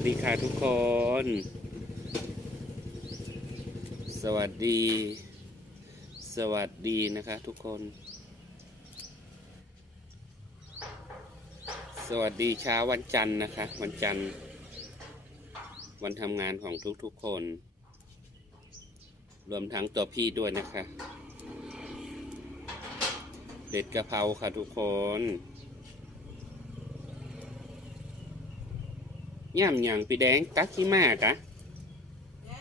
วัสดีค่ะทุกคน สวัสดี สวัสดีนะคะทุกคน สวัสดีเช้าวันจันทร์นะคะ วันจันทร์ วันทำงานของทุกๆคน รวมทั้งตัวพี่ด้วยนะคะ เด็ดกะเพราค่ะทุกคน ย่ำอย่างปีแดงตักขี้มากะนะ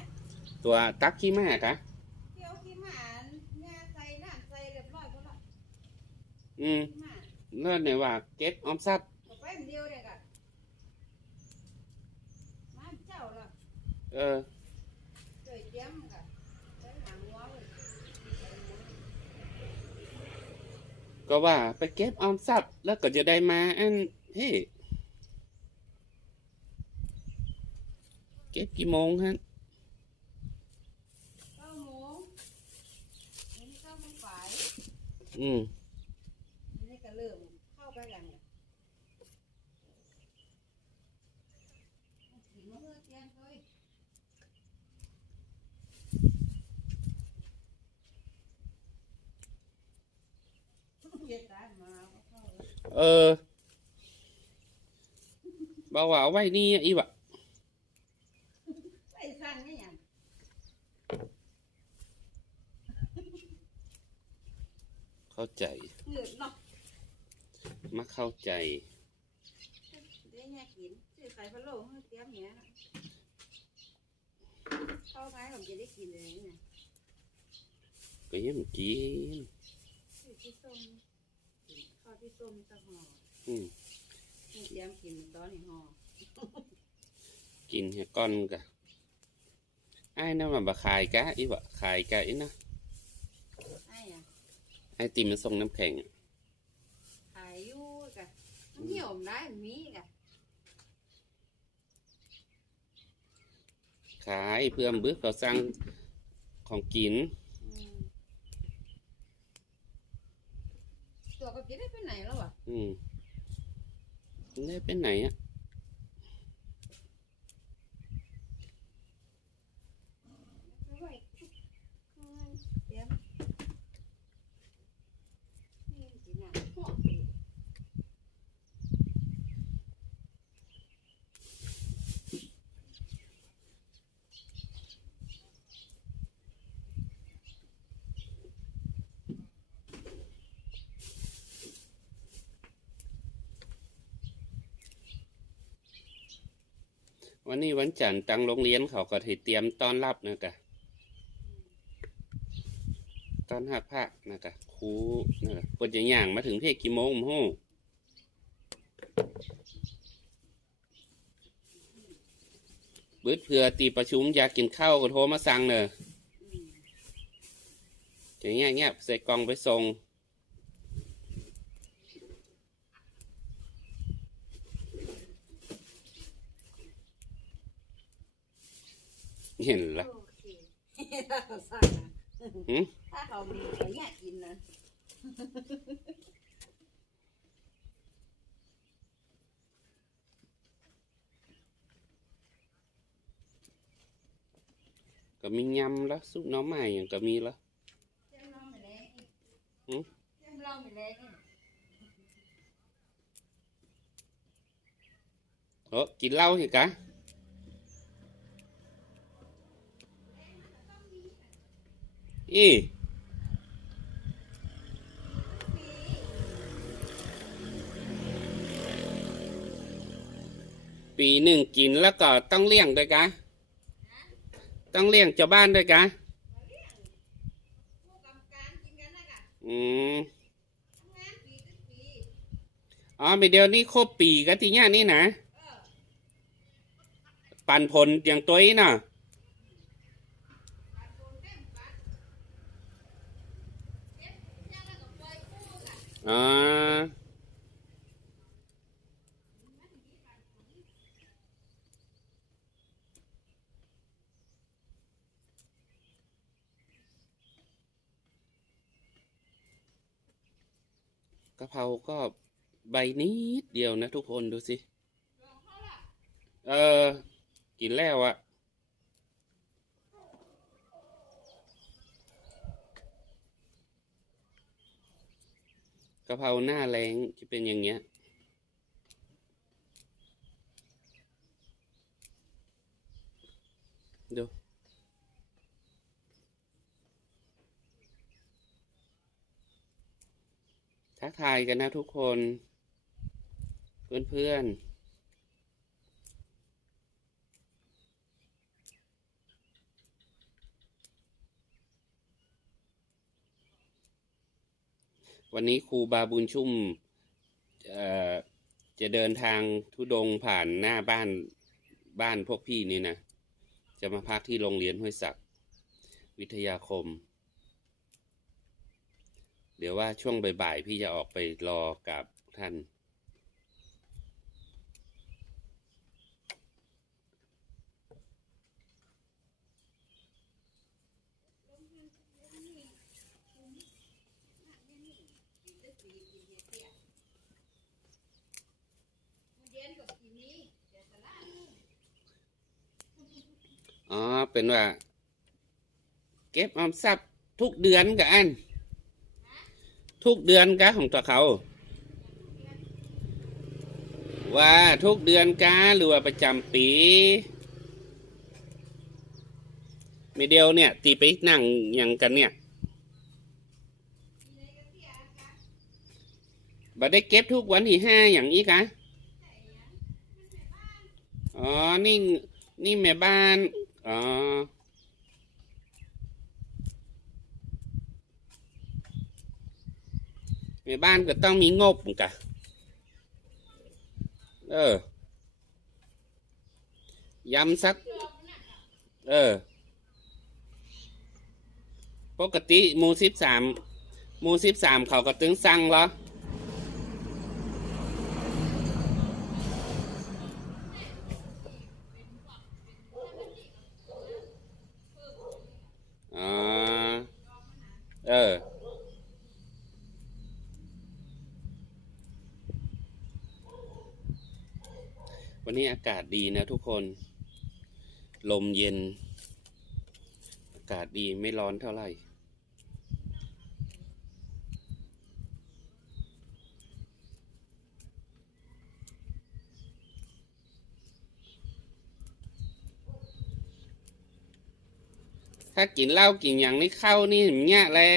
ตัวตักขี้มากะเที่ยวขี้หมานยาใส่น้ำใส่เรียบร้อยหมดละอืมขี้หมาเลิศเนี่ยว่าเก็บออมทรัพย์ก็ไปอันเดียวเด็กอะมาเจ้าละเออเคยเตรียมกะใส่หางวัวเลยก็ว่าไปเก็บออมทรัพย์แล้วก็จะได้มาอันเฮ้ ก็บกี่โมงฮะเก้าโมงอันนี้เก้าโมงฝ่ายอืมอันนี้ก็เริ่มเข้าไปกันเนี่ยกินมะเขือเทียนเฮ้ยเย็ดได้มาเอาเข้าเลยเออบอกว่าเอาไว้นี่อีวะ ไปสั่งนี่ยัง เข้าใจ เหนื่อยเนาะมาเข้าใจเดี๋ยวเนี่ยกินซื้อไข่พะโล้ให้เตรียมเนี้ยนะเข้าไม้ผมจะได้กินเลยเนี่ยก็ยังกินซื้อที่ส้มข้าวที่ส้มตะห่ออืมให้เตรียมกินตอนนี้ห่อกินเฮก้อนกะไอ้นั่นมันบะขายกะอีวะขายกะอีนะ ไอ้อะไอติมมันส่งน้ำแข็งอะขายอยู่กะมันเหี่ยวมันได้มันมีกะขายเพื่อมบึกเขาสั่งของกิน อืมตัวก็จะได้ไปไหนแล้ววะอืมมันได้เป็นไหนอะ ไม่ไหวเตรียมนี่กินอะห่อ วันนี้วันจันทร์ตังโรงเรียนเขาก็ให้เตรียมต้อนรับนะกะตอนหักภาคนะกะครูนะกะปวดอย่างอย่างมาถึงเพศกี่โมงมฮู้บืดเผื่อตีประชุมอยากกินข้าวก็โทรมาสั่งเนอะอืมอย่างเงี้ยเงี้ยใส่กล่องไปส่ง เห็นละ โอเคถ้าเขาสั่งนะ หืมถ้าเขามีเขาอยากกินนะก็มียำแล้วซุปหน้องใหม่อย่างก็มีแล้วเจ้าเราไม่แรงอีกหืมเจ้าเราไม่แรงอีกเออกินเหล้าสิกะ อีปีหนึ่งกินแล้วก็ต้องเลี้ยงด้วยกะต้องเลี้ยงเจ้าบ้านด้วยกะผู้กำการกินกันนะกะอืมทำงานปีตึ้งปีอ๋อมีเดียวนี้ครบปีกันทีเนี้ยนี่นะเออปันผลอย่างตัวนี้น่ะ ปัดโดนเต็มปัดเก็บยาแล้วก็ปล่อยกู้กะ อ่ากะเพราก็ใบนิดเดียวนะทุกคนดูสิลองเขาละเเออ กินแล้วอะ กะเพราหน้าแรงจะเป็นอย่างเงี้ย ดู ทักทายกันนะทุกคน เพื่อนๆ วันนี้ครูบาบุญชุ่มจะเดินทางทุดงผ่านหน้าบ้านบ้านพวกพี่นี่นะ จะมาพักที่โรงเรียนห้วยศักดิ์วิทยาคม เดี๋ยวว่าช่วงบ่ายๆพี่จะออกไปรอกับท่าน อ๋อ เป็นว่า เก็บออมทรัพย์ทุกเดือนกับอัน ทุกเดือนกะของตัวเขา ว่าทุกเดือนกาหรือว่าประจำปีไม่เดียวเนี่ยตีไปนั่งอย่างกันเนี่ยบัได้เก็บทุกวันที่ห้าอย่างนี้กะ อ๋อ นี่ นี่แม่บ้าน อ๋อ แม่บ้านก็ต้องมีงบกะเออ ย้ำสัก เออ ปกติมูสิบสามมูสิบสามเขาก็ตึงสั่งเหรออ เออวันนี้อากาศดีนะทุกคน ลมเย็น อากาศดีไม่ร้อนเท่าไหร่ ถ้ากินเหล้ากินอย่างนี้เข้านี่อย่างเงี้ยแหละ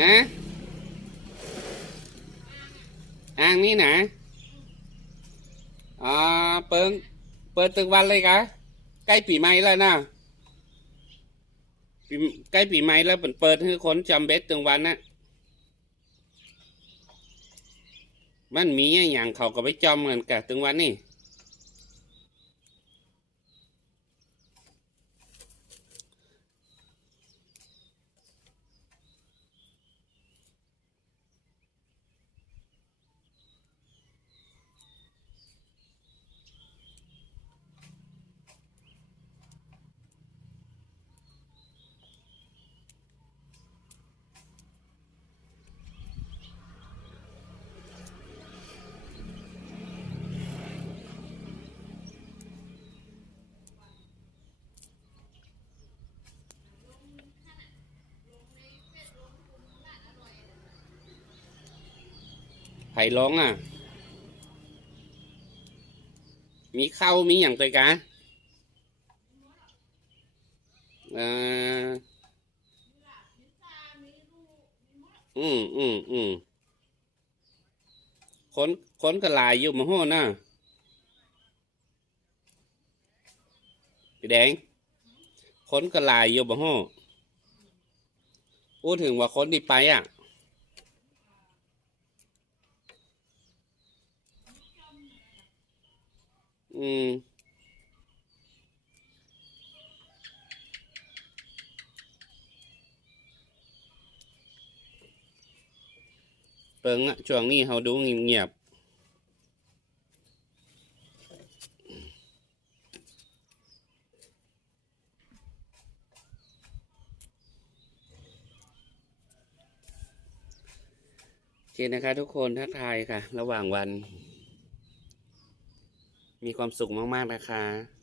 ฮะอ่างนี่นะอ๋อเปิงเปิดตึกวันเลยกะใกล้ปีใหม่แล้วนะปีใกล้ปีใหม่แล้วเปิดเปิดให้คนจำเบ็ดตึงวันนะมันมีอย่างเขาก็ไปจอมกันกะตึงวันนี่ ผ่ร้องอะ มีเข้ามีอย่างตัวกะเอ่ออืมอืมอืมคนคนก็หลายอยู่มาโหน่ะพี่แดงคนก็หลายอยู่มาโหพูดถึงว่าคนที่ไปอะ อืมเปิงอะช่วงนี้เขาดูเงียบโอเคนะครับทุกคนทักทายค่ะ ระหว่างวัน มีความสุขมาก ๆ นะคะ